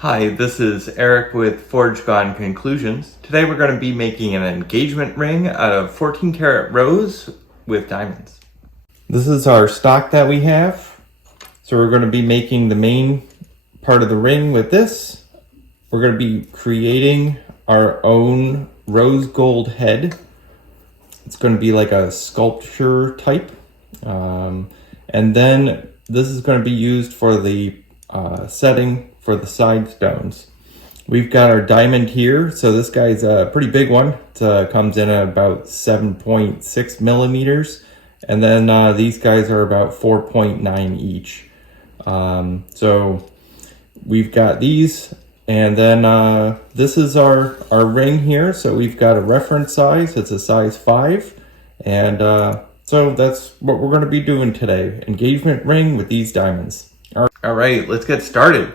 Hi, this is Eric with Forge Gone Conclusions. Today we're going to be making an engagement ring out of 14 karat rose with diamonds. This is our stock that we have. So we're going to be making the main part of the ring with this. We're going to be creating our own rose gold head. It's going to be like a sculpture type. And then this is going to be used for the setting for the side stones. We've got our diamond here. So this guy's a pretty big one. It comes in at about 7.6 millimeters. And then these guys are about 4.9 each. So we've got these. And then this is our ring here. So we've got a reference size. It's a size 5. And so that's what we're going to be doing today. Engagement ring with these diamonds. All right, let's get started.